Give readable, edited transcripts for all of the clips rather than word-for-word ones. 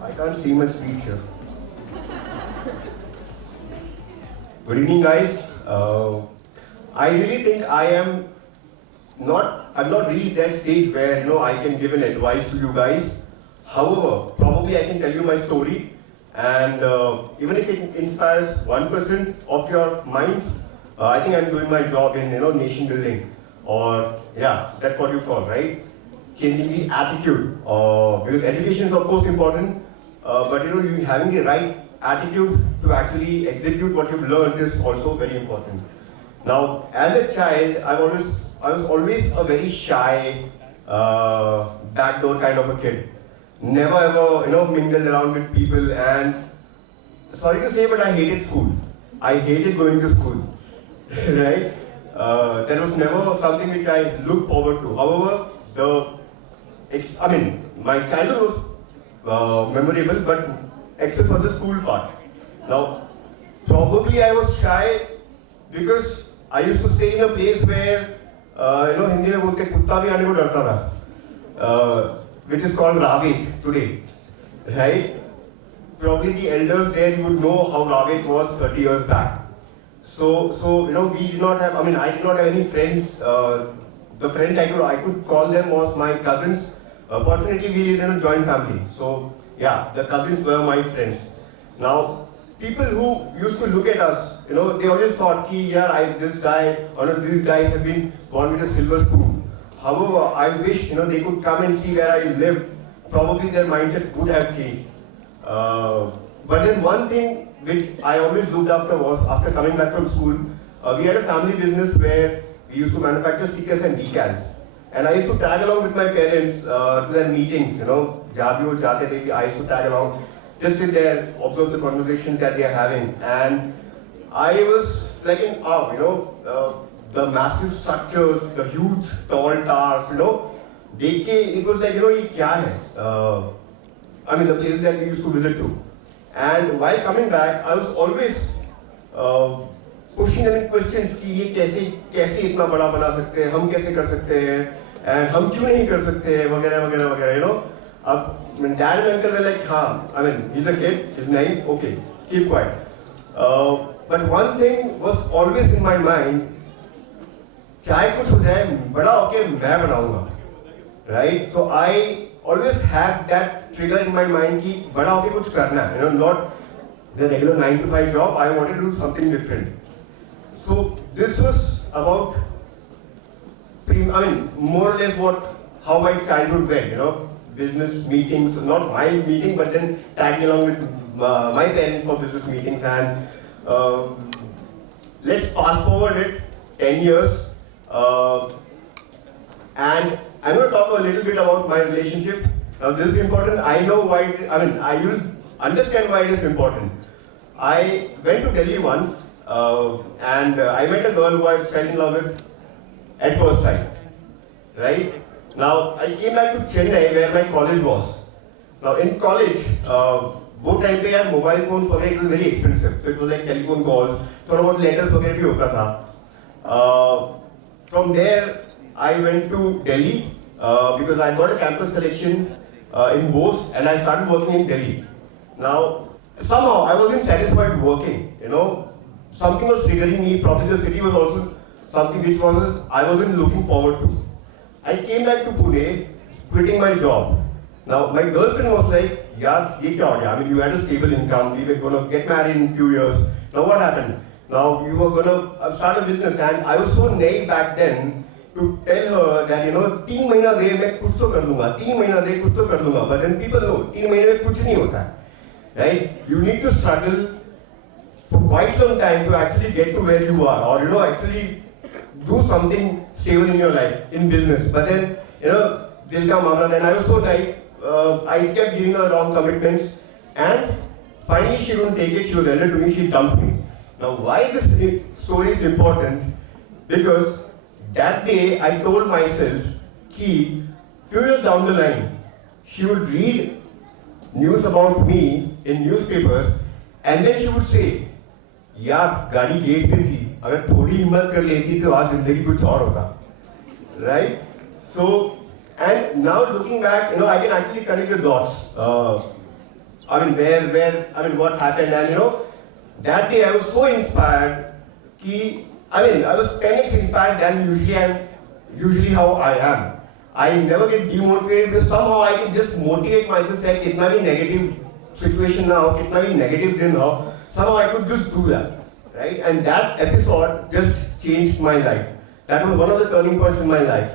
I can't see my speech here. Good evening, guys. I really think I've not reached that stage where I can give an advice to you guys. However, probably I can tell you my story, and even if it inspires 1% of your minds, I think I'm doing my job in nation building, or yeah, that's what you call, right? Changing the attitude. Because education is of course important, but you having the right attitude to actually execute what you've learned is also very important. Now, as a child, I was always a very shy, backdoor kind of a kid. Never ever mingled around with people, and sorry to say, but I hated school. I hated going to school, right? That was never something which I looked forward to. However, my childhood was memorable, but except for the school part. Now, probably I was shy because I used to stay in a place where, Hindi में बोलते कुत्ता भी आने को डरता था, which is called Ravit today, right? Probably the elders there, you would know how Ravit was 30 years back. So we did not have, I did not have any friends. The friends I could call them was my cousins. Fortunately, we lived in a joint family. So yeah, the cousins were my friends. Now, people who used to look at us, they always thought, these guys have been born with a silver spoon. However, I wish, they could come and see where I lived. Probably their mindset would have changed. But then one thing which I always looked after was, after coming back from school, we had a family business where we used to manufacture stickers and decals. And I used to tag along with my parents to their meetings, I used to tag along, just sit there, observe the conversations that they are having. And I was like in awe, the massive structures, the huge tall towers, it was like, ये क्या है? The places that we used to visit to. And while coming back, I was always pushing them questions कि ये कैसे इतना बड़ा बना सकते हैं, हम कैसे कर सकते हैं, and हम क्यों नहीं कर सकते हैं, वगैरह वगैरह वगैरह, अब dad and uncle were like, हाँ, he's a kid, he's naive, okay, keep quiet. But one thing was always in my mind, चाहे कुछ हो जाए, बड़ा होके मैं बनाऊंगा, right? So I always had that trigger in my mind कि बड़ा होके कुछ करना है, not the regular 9 to 5 job. I wanted to do something different. So this was about, more or less how my childhood went, business meetings, not my meeting, but then tagging along with my parents for business meetings. And let's fast forward it 10 years. And I'm going to talk a little bit about my relationship. Now this is important. I know why, I will understand why it is important. I went to Delhi once, and I met a girl who I fell in love with at first sight, right? Now, I came back to Chennai where my college was. Now, in college, वो time पे यार mobile phone वगैरह it was very expensive. So it was like telephone calls, थोड़ा बहुत letters वगैरह भी होता था. From there, I went to Delhi because I got a campus selection in Bose, and I started working in Delhi. Now, somehow I wasn't satisfied working, something was triggering me. Probably the city was also something which I wasn't looking forward to. I came back to Pune, quitting my job. Now my girlfriend was like, "Yaar, ye kya ho gaya? You had a stable income. We were gonna get married in a few years. Now what happened? Now you were gonna start a business." And I was so naive back then to tell her that 3 महीना दे मैं कुछ तो कर दूंगा, 3 महीना दे कुछ तो कर दूंगा. But then people know 3 महीने में कुछ नहीं होता है. Right? You need to struggle for quite some time to actually get to where you are, or actually do something stable in your life, in business. But then, dil ka mamla, then I was so naive, I kept giving her wrong commitments, and finally she couldn't take it, she was elder to me, she dumped me. Now why this story is important? Because that day I told myself, few years down the line, she would read news about me in newspapers, and then she would say, यार गाड़ी gate पे थी, अगर थोड़ी हिम्मत कर लेती तो आज जिंदगी कुछ और होता, right? So, and now looking back, I can actually connect the dots. what happened, and that day I was so inspired. I was 10x inspired than usually how I am. I never get demotivated because somehow I can just motivate myself that kitna bhi negative situation now, kitna bhi negative din now, somehow I could just do that, right? And that episode just changed my life. That was one of the turning points in my life.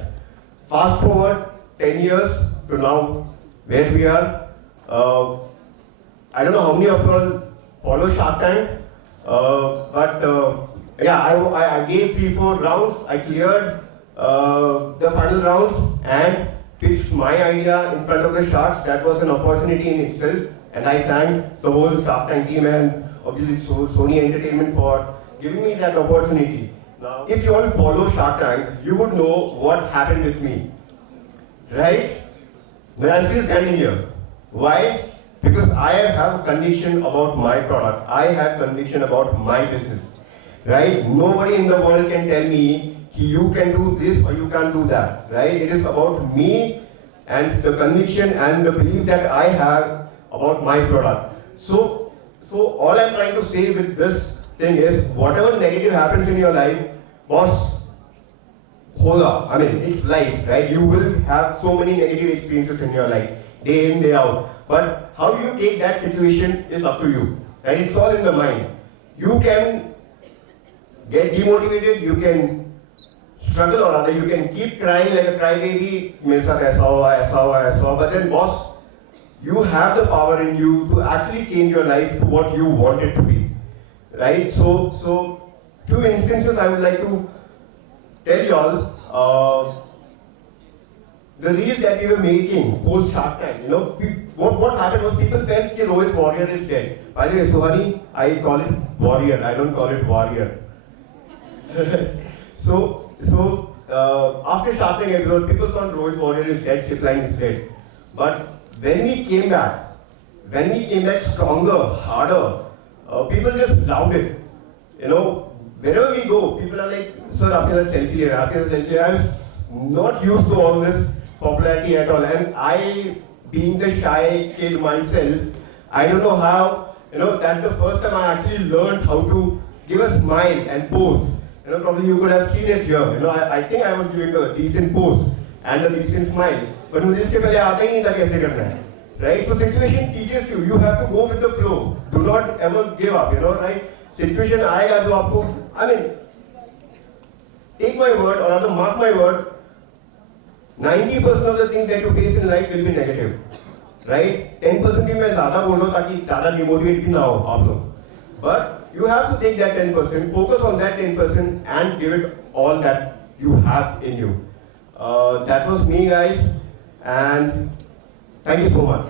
Fast forward 10 years to now, where we are. I don't know how many of you all follow Shark Tank, I gave 3-4 rounds. I cleared the final rounds and pitched my idea in front of the sharks. That was an opportunity in itself, and I thank the whole Shark Tank team and obviously Sony Entertainment for giving me that opportunity. Now, if you all follow Shark Tank, you would know what happened with me, right? When I'm still standing here. Why? Because I have conviction about my product. I have conviction about my business, right? Nobody in the world can tell me you can do this or you can't do that, right? It is about me and the conviction and the belief that I have about my product. So all I'm trying to say with this thing is, whatever negative happens in your life, boss, hoga. It's life, right? You will have so many negative experiences in your life, day in, day out. But how you take that situation is up to you, right? It's all in the mind. You can get demotivated, you can struggle, or rather you can keep crying like a crybaby, mere saath aisa hua, but then boss, you have the power in you to actually change your life to what you want it to be, right? So few instances I would like to tell you all. The reels that we were making post Shark Tank, what happened was people felt that Rohit Warrior is dead. By the way, Suhani, I call it Warrior, I don't call it Warrior. So after Shark Tank episode, people thought Rohit Warrior is dead, Zipline is dead. But when we came back stronger, harder, people just loved it. Wherever we go, people are like, sir, aapke sath selfie le rahe. I was not used to all this popularity at all, and I, being the shy kid myself, I don't know how, that's the first time I actually learned how to give a smile and pose. Probably you could have seen it here. I think I was giving a decent pose and a decent smile, but mujhe iske pehle aata hi nahi tha kaise karna hai, right? So situation teaches you. You have to go with the flow. Do not ever give up, right? Situation aayega jo aapko, take my word, or rather mark my word, 90% of the things that you face in life will be negative, right? 10% भी मैं ज़्यादा बोल रहा हूँ ताकि ज़्यादा demotivate भी ना हो आप लोग. But you have to take that 10%, focus on that 10%, and give it all that you have in you. That was me, guys, and thank you so much.